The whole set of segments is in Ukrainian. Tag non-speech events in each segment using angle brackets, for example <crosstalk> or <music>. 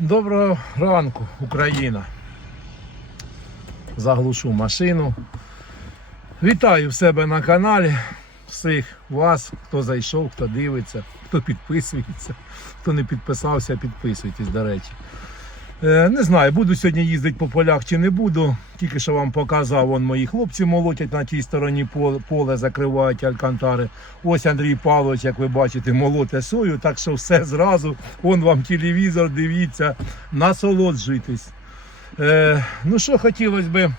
Доброго ранку, Україна. Заглушу машину. Вітаю в себе на каналі. Всіх вас, хто зайшов, хто дивиться, хто підписується, хто не підписався, підписуйтесь, до речі. Е, Не знаю, буду сьогодні їздити по полях чи не буду. Тільки що вам показав, вон мої хлопці молотять на тій стороні поле, закривають алькантари. Ось Андрій Павлович, як ви бачите, молоте сою, так що все зразу. Вон вам телевізор, дивіться, насолоджуйтесь. Е, ну що хотілося би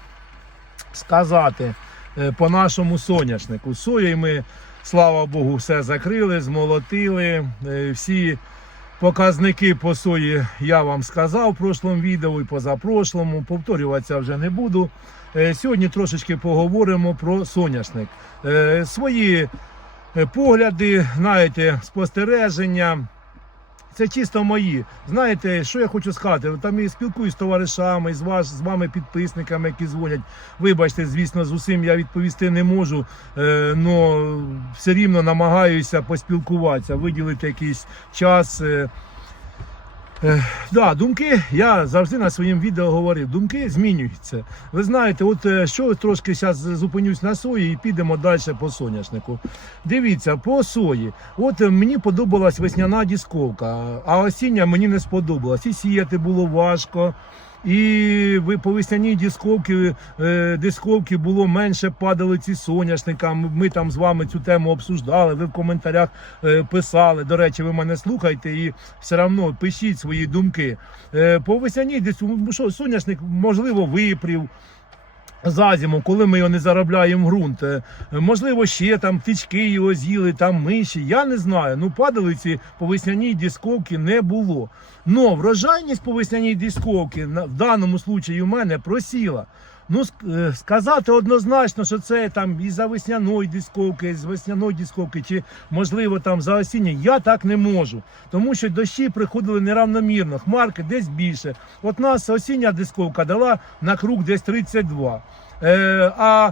сказати е, по нашому соняшнику. Сої ми, слава Богу, все закрили, змолотили. Е, всі Показники по сої я вам сказав в прошлому відео і позапрошлому. Повторюватися вже не буду. Е, Сьогодні трошечки поговоримо про соняшник. Е, Свої е, погляди, знаєте, спостереження. Це чисто мої. Знаєте, що я хочу сказати? Там і спілкуюсь з товаришами, з, ваш, з вами підписниками, які дзвонять. Вибачте, звісно, з усім я відповісти не можу, але все рівно намагаюся поспілкуватися, виділити якийсь час. Да, думки, я завжди на своїм відео говорив, думки змінюються. Ви знаєте, от е, що трошки зараз зупинюсь на сої і підемо далі по соняшнику. Дивіться, по сої. От е, мені подобалась весняна дісковка, а осіння мені не сподобалась. І сіяти було важко. І по весняній дисковці, е, дисковці було менше падали ці соняшника. Ми, там з вами цю тему обсуждали. Ви в коментарях е, писали. До речі, ви мене слухайте і все одно пишіть свої думки. Е, по весняній ну, що соняшник можливо випрів. За зиму, коли ми його не заробляємо в ґрунт, Е, можливо, ще там птички його з'їли, там миші. Я не знаю. Ну падалиці по весняній дісковці не було. Но врожайність по весняній дисковці в даному случаї у мене просіла. Ну, е, сказати однозначно, що це там і за весняної дисковки, і з весняної дисковки, чи можливо там за осіння, я так не можу. Тому що дощі приходили неравномірно, хмарки десь більше. От нас осіння дисковка дала на круг десь 32. Е, а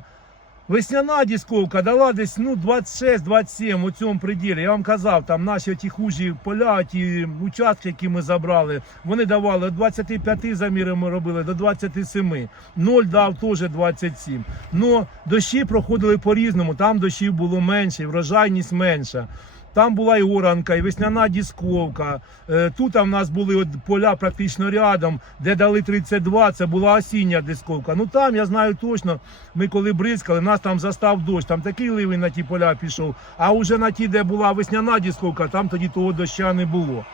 Весняна дісковка дала десь ну 26-27 у цьому приділі. Я вам казав, там наші ті хужі поля, ті участки, які ми забрали, вони давали від 25 заміри ми робили до 27. Ноль дав теж 27. Ну, дощі проходили по-різному, там дощів було менше, врожайність менша. Там була і оранка, і весняна дісковка. Е, Тут в нас були от поля практично рядом, де дали 32, це була осіння дисковка. Ну там я знаю точно, ми коли бризкали, нас там застав дощ, там такий ливень на ті поля пішов. А вже на ті, де була весняна дисковка, там тоді того доща не було.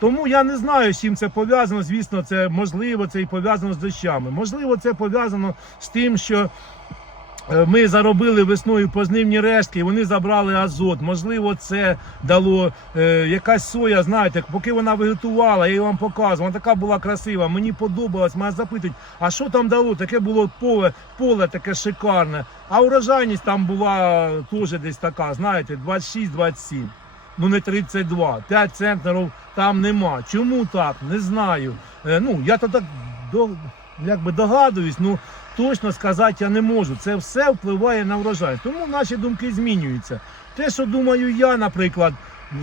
Тому я не знаю, з чим це пов'язано. Звісно, це можливо, це і пов'язано з дощами. Можливо, це пов'язано з тим, що Ми заробили весною познивні рештки, вони забрали азот. Можливо, це дало е, якась соя. Знаєте, поки вона виготувала, я її вам показував. Вона така була красива. Мені подобалось. Мене запитують, а що там дало? Таке було поле, поле таке шикарне. А урожайність там була теж десь така, знаєте, 26-27. Ну не 32. 5 центнерів там нема. Чому так? Не знаю. Е, ну я то так до, якби догадуюсь. Ну точно сказати я не можу. Це все впливає на врожай. Тому наші думки змінюються. Те, що думаю я, наприклад,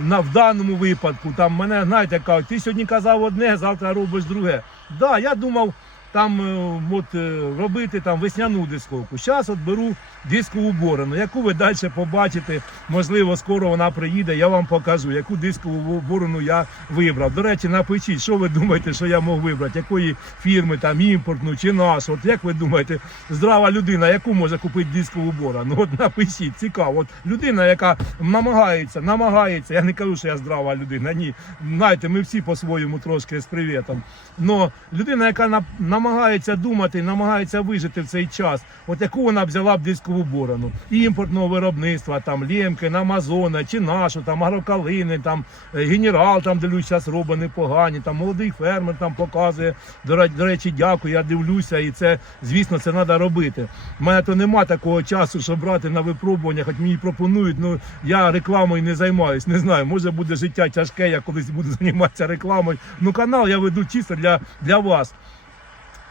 на, в даному випадку, там мене, знаєте, кажуть, ти сьогодні казав одне, завтра робиш друге. Да, я думав там е, от, е, робити там весняну дисковку. Зараз от беру дискову борону, яку ви далі побачите. Можливо, скоро вона приїде, я вам покажу, яку дискову борону я вибрав. До речі, напишіть, що ви думаєте, що я мог вибрати, якої фірми, там імпортну чи нашу. От як ви думаєте, здрава людина, яку може купити дискову борону? От напишіть, цікаво. От людина, яка намагається, намагається. Я не кажу, що я здрава людина. Ні, знаєте, ми всі по-своєму трошки з привітом. Но людина, яка на- намагається думати, намагається вижити в цей час, от яку вона взяла б дискову борону імпортного виробництва, там Лємкин, Амазона чи нашу, там агрокалини, там е, генерал, там дивлюсь, зараз робить непогані, там молодий фермер там показує. До речі, дякую, я дивлюся, і це, звісно, це треба робити. У мене то нема такого часу, щоб брати на випробування, хоч мені пропонують. Ну я рекламою не займаюсь. Не знаю, може буде життя тяжке, я колись буду <laughs> займатися рекламою. Ну канал я веду чисто для, для вас.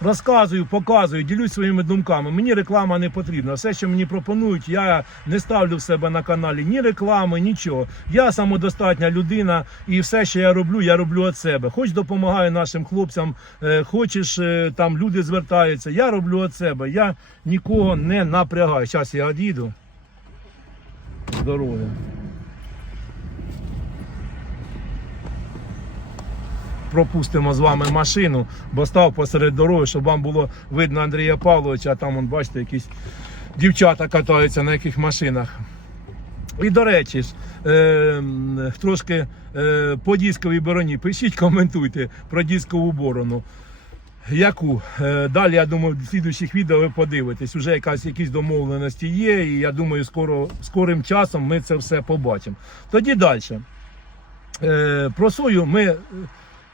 Розказую, показую, ділюсь своїми думками. Мені реклама не потрібна. Все, що мені пропонують, я не ставлю в себе на каналі ні реклами, нічого. Я самодостатня людина, і все, що я роблю, я роблю від себе. Хоч допомагаю нашим хлопцям, е, хочеш е, там люди звертаються. Я роблю від себе. Я нікого не напрягаю. Зараз я одійду з пропустимо з вами машину, бо став посеред дороги, щоб вам було видно Андрія Павловича, а там, вон, бачите, якісь дівчата катаються на яких машинах. І до речі, е, трошки е, по дисковій бороні. Пишіть, коментуйте про дискову борону. Яку? Е, Далі, я думаю, в слідуючих відео ви подивитесь. Уже якась якісь домовленості є, і я думаю, скоро, скорим часом ми це все побачимо. Тоді далі. Е, Про сою ми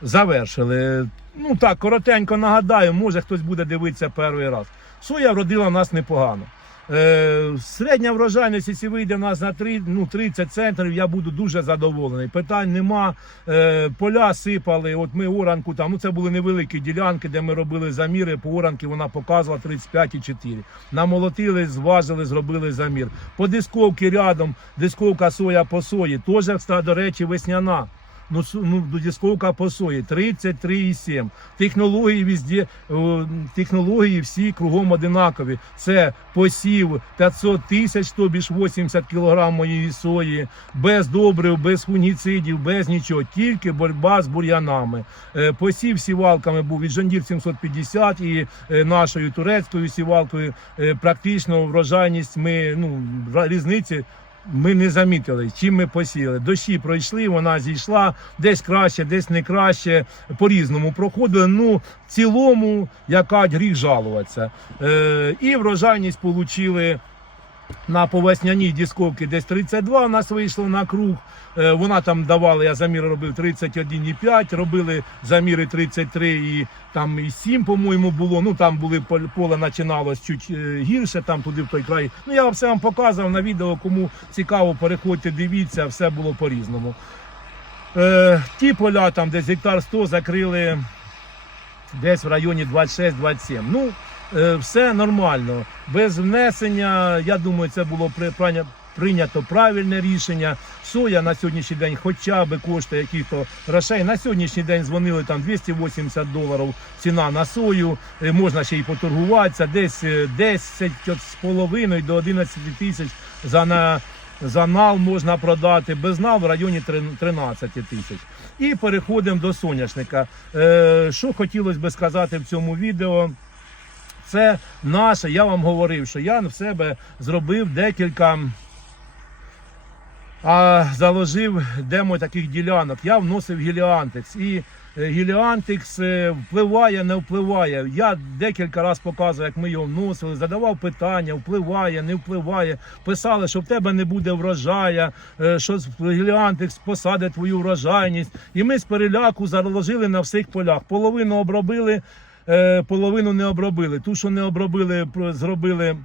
завершили. Ну так, коротенько нагадаю, може хтось буде дивитися перший раз. Соя вродила в нас непогано. Е, середня врожайність, якщо вийде в нас на 3, ну, 30 центрів, я буду дуже задоволений. Питань нема. Е, поля сипали. От ми оранку там, ну це були невеликі ділянки, де ми робили заміри. По оранки вона показувала 35,4. Намолотили, зважили, зробили замір. По дисковці рядом, дисковка соя по сої, теж, до речі, весняна. Ну, ну, дисковка по сої 33,7. Технології везде, технології всі кругом одинакові. Це посів 500 тисяч, тобі ж 80 кг моєї сої, без добрив, без фунгіцидів, без нічого, тільки боротьба з бур'янами. Е, Посів сівалками був від Жондір 750 і е, нашою турецькою сівалкою. Е, Практично врожайність ми ну різниці ми не замітили, чим ми посіяли. Дощі пройшли, вона зійшла десь краще, десь не краще. По-різному проходили. Ну, в цілому, яка гріх жалуватися. Е, і врожайність отримали на повесняній дисковці десь 32 у нас вийшло на круг. Е, Вона там давала, я замір робив 31,5, робили заміри 33 і там і 7, по-моєму, було. Ну там були поле починалось чуть е, гірше, там туди в той край. Ну я все вам показував на відео, кому цікаво, переходьте, дивіться, все було по-різному. Е, ті поля, там десь гектар 100 закрили десь в районі 26-27. Ну, все нормально. Без внесення, я думаю, це було прийнято правильне рішення. Соя на сьогоднішній день хоча б коштує яких-то грошей. На сьогоднішній день дзвонили там 280 доларів ціна на сою. Е, Можна ще й поторгуватися. Десь е, 10 з половиною до 11 тисяч за на за нал можна продати, без нал в районі 13 тисяч. І переходимо до соняшника. Е, що хотілося би сказати в цьому відео? Це наше, я вам говорив, що я в себе зробив декілька. А заложив демо таких ділянок. Я вносив гіліантекс. І е, гіліантекс е, впливає, не впливає. Я декілька разів показував, як ми його вносили, задавав питання, впливає, не впливає. Писали, що в тебе не буде врожая, е, що гіліантекс посадить твою врожайність. І ми з переляку заложили на всіх полях. Половину обробили, половину не обробили. Ту, що не обробили, зробили.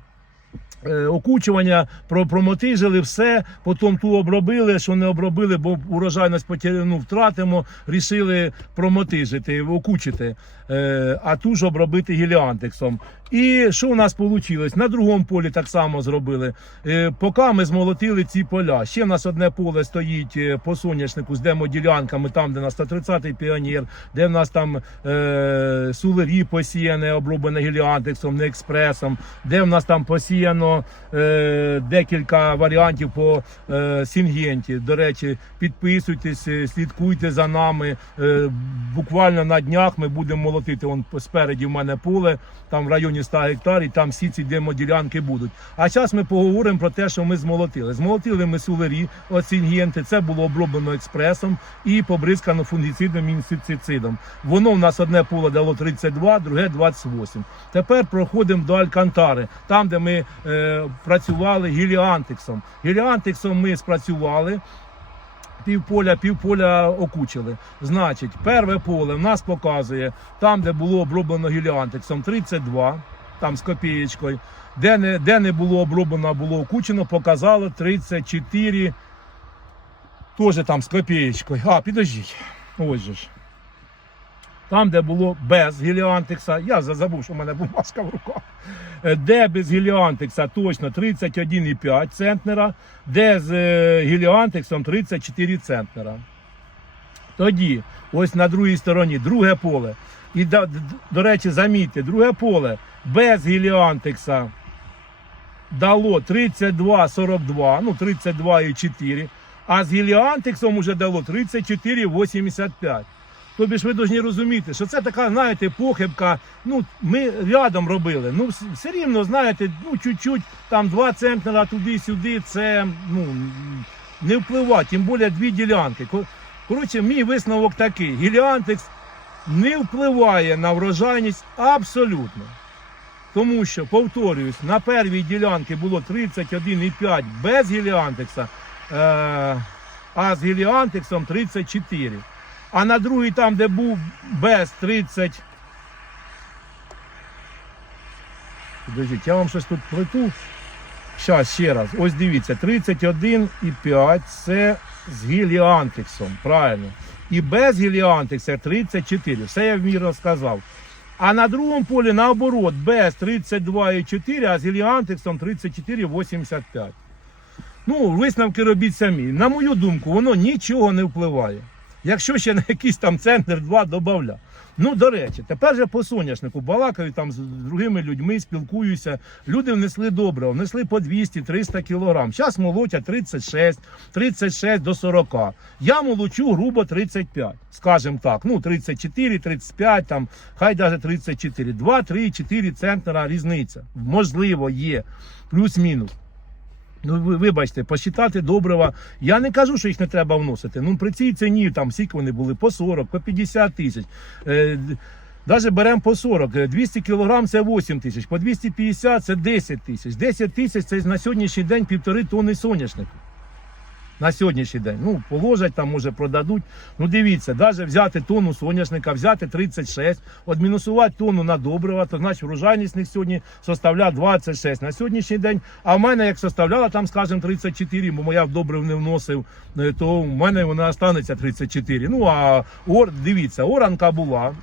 е, Окучування промотижили все, потім ту обробили, що не обробили, бо урожайність ну, втратимо, рішили промотижити, окучити, е, а ту ж обробити гіліантексом. І що у нас вийшло? На другому полі так само зробили. Е, поки ми змолотили ці поля. Ще в нас одне поле стоїть е, по соняшнику з демоділянками, там, де на 130-й піонер, де в нас там е, сулері посіяне, оброблене гіліантексом, не експресом, де в нас там посіяно е, декілька варіантів по е, Сінгенті. До речі, підписуйтесь, е, слідкуйте за нами. Е, буквально на днях ми будемо молотити. Вон спереді в мене поле, там в районі 100 гектарів, там всі ці демоділянки будуть. А зараз ми поговоримо про те, що ми змолотили. Змолотили ми сулері от Сінгенти, це було оброблено експресом і побризкано фунгіцидом і інсектицидом. Воно в нас одне поле дало 32, друге 28. Тепер проходимо до Алькантари, там, де ми е, працювали гіліантексом. Гіліантексом ми спрацювали. Півполя, півполя окучили. Значить, перше поле в нас показує там, де було оброблено гіліантексом 32, там з копієчкою. Де не, де не було оброблено, було окучено, показало 34. Теж там з копієчкою. А, підождіть. Ось же ж. там, де було без геліантекса, я забув, що в мене бумажка в руках. Е, Де без геліантекса точно 31,5 центнера, де з е, 34 центнера. Тоді, ось на другій стороні, друге поле. І до, до речі, замітьте, друге поле без геліантекса дало 32,42, ну 32,4, а з геліантексом уже дало 34,85. Тобі ж ви повинні розуміти, що це така, знаєте, похибка. Ну, ми рядом робили. Ну, все рівно, знаєте, ну, чуть-чуть, там 2 центнера туди-сюди, це ну, не впливає, тим більше дві ділянки. Коротше, мій висновок такий: геліантекс не впливає на врожайність абсолютно. Тому що, повторююсь, на первій ділянці було 31,5 без геліантекса, е, а з геліантексом 34. А на другій, там, де був без 30. Подождіть, я вам щось тут плету. Щас, ще раз. Ось дивіться, 31,5 це з геліантексом, правильно. І без геліантекса 34. Все я вмірно сказав. А на другому полі наоборот, без 32,4, а з геліантексом 34,85. Ну, висновки робіть самі. На мою думку, воно нічого не впливає. Якщо ще на якийсь там центр 2 додавля. Ну, до речі, тепер же по соняшнику балакаю там з другими людьми, спілкуюся. Люди внесли добре, внесли по 200-300 кілограм. Зараз молотять 36, 36 до 40. Я молочу грубо 35, скажімо так. Ну, 34, 35, там, хай навіть 34. 2, 3, 4 центнера різниця. Можливо, є. Плюс-мінус. Ну, вибачте, посчитати добрива. Я не кажу, що їх не треба вносити. Ну, при цій ціні там скільки вони були по 40, по 50 тисяч. Е, Навіть беремо по 40, Е, 200 кілограм це 8 тисяч, по 250 це 10 тисяч. 10 тисяч це на сьогоднішній день півтори тонни соняшнику. На сьогоднішній день. Ну, положать там, може, продадуть. Ну, дивіться, навіть взяти тонну соняшника, взяти 36, відмінусувати тонну на добрива, то значить врожайність них сьогодні составляє 26 на сьогоднішній день. А в мене як составляла там, скажімо, 34, бо я в добрив не вносив, е, то в мене вона останеться 34. Ну, а ор, дивіться, оранка була,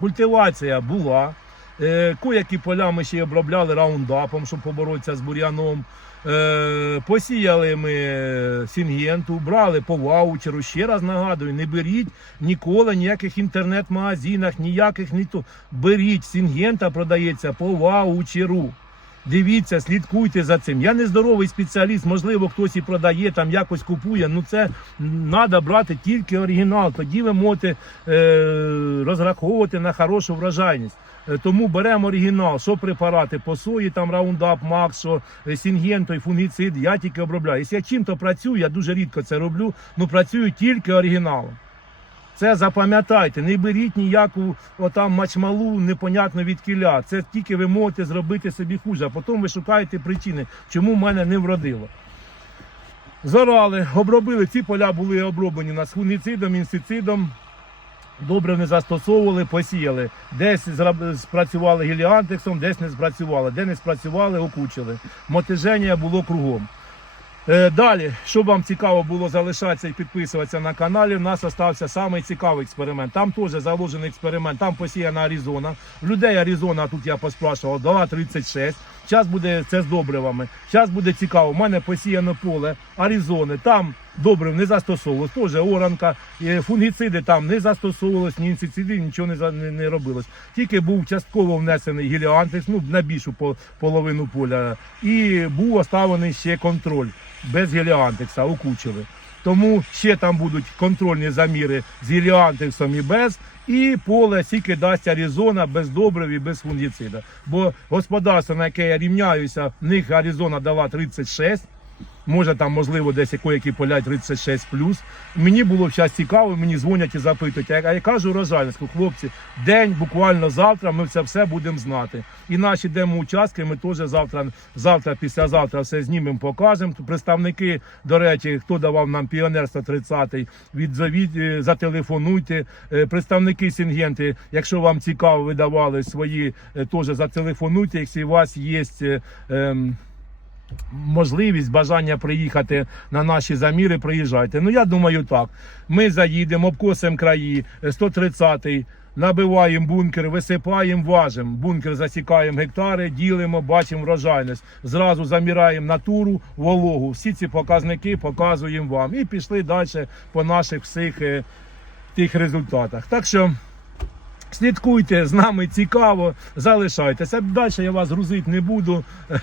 культивація була. Е, Коякі поля ми ще обробляли раундапом, щоб поборотися з бур'яном. Е, посіяли ми сінгенту, брали по ваучеру. Ще раз нагадую, не беріть ніколи ніяких інтернет-магазинах, ніяких ні то. Беріть сінгента, продається по ваучеру. Дивіться, слідкуйте за цим. Я не здоровий спеціаліст, можливо, хтось і продає, там якось купує. Ну це треба брати тільки оригінал. Тоді ви можете е, розраховувати на хорошу врожайність. Е, Тому беремо оригінал, що препарати по сої, там раундап, макс, що е, сінгенто і фунгіцид, я тільки обробляю. Якщо я чим-то працюю, я дуже рідко це роблю, ну працюю тільки оригіналом. Це запам'ятайте, не беріть ніяку отам мачмалу, непонятно від кіля. Це тільки ви можете зробити собі хуже, а потім ви шукаєте причини, чому в мене не вродило. Зарали, обробили, ці поля були оброблені на фунгіцидом, інсицидом. Добре не застосовували, посіяли. Десь спрацювали геліантексом, десь не спрацювали. Де не спрацювали, окучили. Мотиження було кругом. Е, Далі, щоб вам цікаво було залишатися і підписуватися на каналі, у нас остався самий цікавий експеримент. Там теж заложений експеримент, там посіяна Аризона. Людей Аризона, тут я поспрашував, дала 36. Зараз буде це з добривами. Зараз буде цікаво. У мене посіяно поле Аризони. Там добрив не застосовувалось. Теж оранка, е, фунгіциди там не застосовувалось, ні інсектициди, нічого не, не, не робилось. Тільки був частково внесений геліантекс, ну на більшу по- половину поля. І був оставлений ще контроль без геліантекса, окучили. Тому ще там будуть контрольні заміри з геліантексом і без. І поле скільки дасть Аризона без добрив і без фунгіцида. Бо господарство, на яке я рівняюся, в них Аризона дала 36. Може там, можливо, десь які поля 36 Мені було зараз цікаво, мені дзвонять і запитують. А я кажу урожайницьку, хлопці, день, буквально завтра ми це все будемо знати. І наші демоучастки ми теж завтра, завтра, післязавтра все знімемо, покажемо. Представники, до речі, хто давав нам піонерство 30-й, від, від, е, зателефонуйте. Е, Представники Сінгенти, якщо вам цікаво, ви давали свої, е, теж зателефонуйте, якщо у вас є. е, ем, можливість, бажання приїхати на наші заміри, приїжджайте. Ну я думаю так. Ми заїдемо, обкосимо краї, е, 130-й, набиваємо бункер, висипаємо, важимо. Бункер засікаємо гектари, ділимо, бачимо врожайність. Зразу заміраємо натуру, вологу. Всі ці показники показуємо вам. І пішли далі по наших всіх е, тих результатах. Так що. Слідкуйте з нами цікаво, залишайтеся. Далі я вас грузити не буду. <laughs>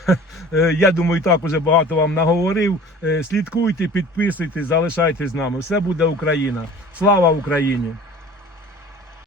Е, Я думаю, так уже багато вам наговорив. Е, Слідкуйте, підписуйтесь, залишайтесь з нами. Все буде Україна. Слава Україні!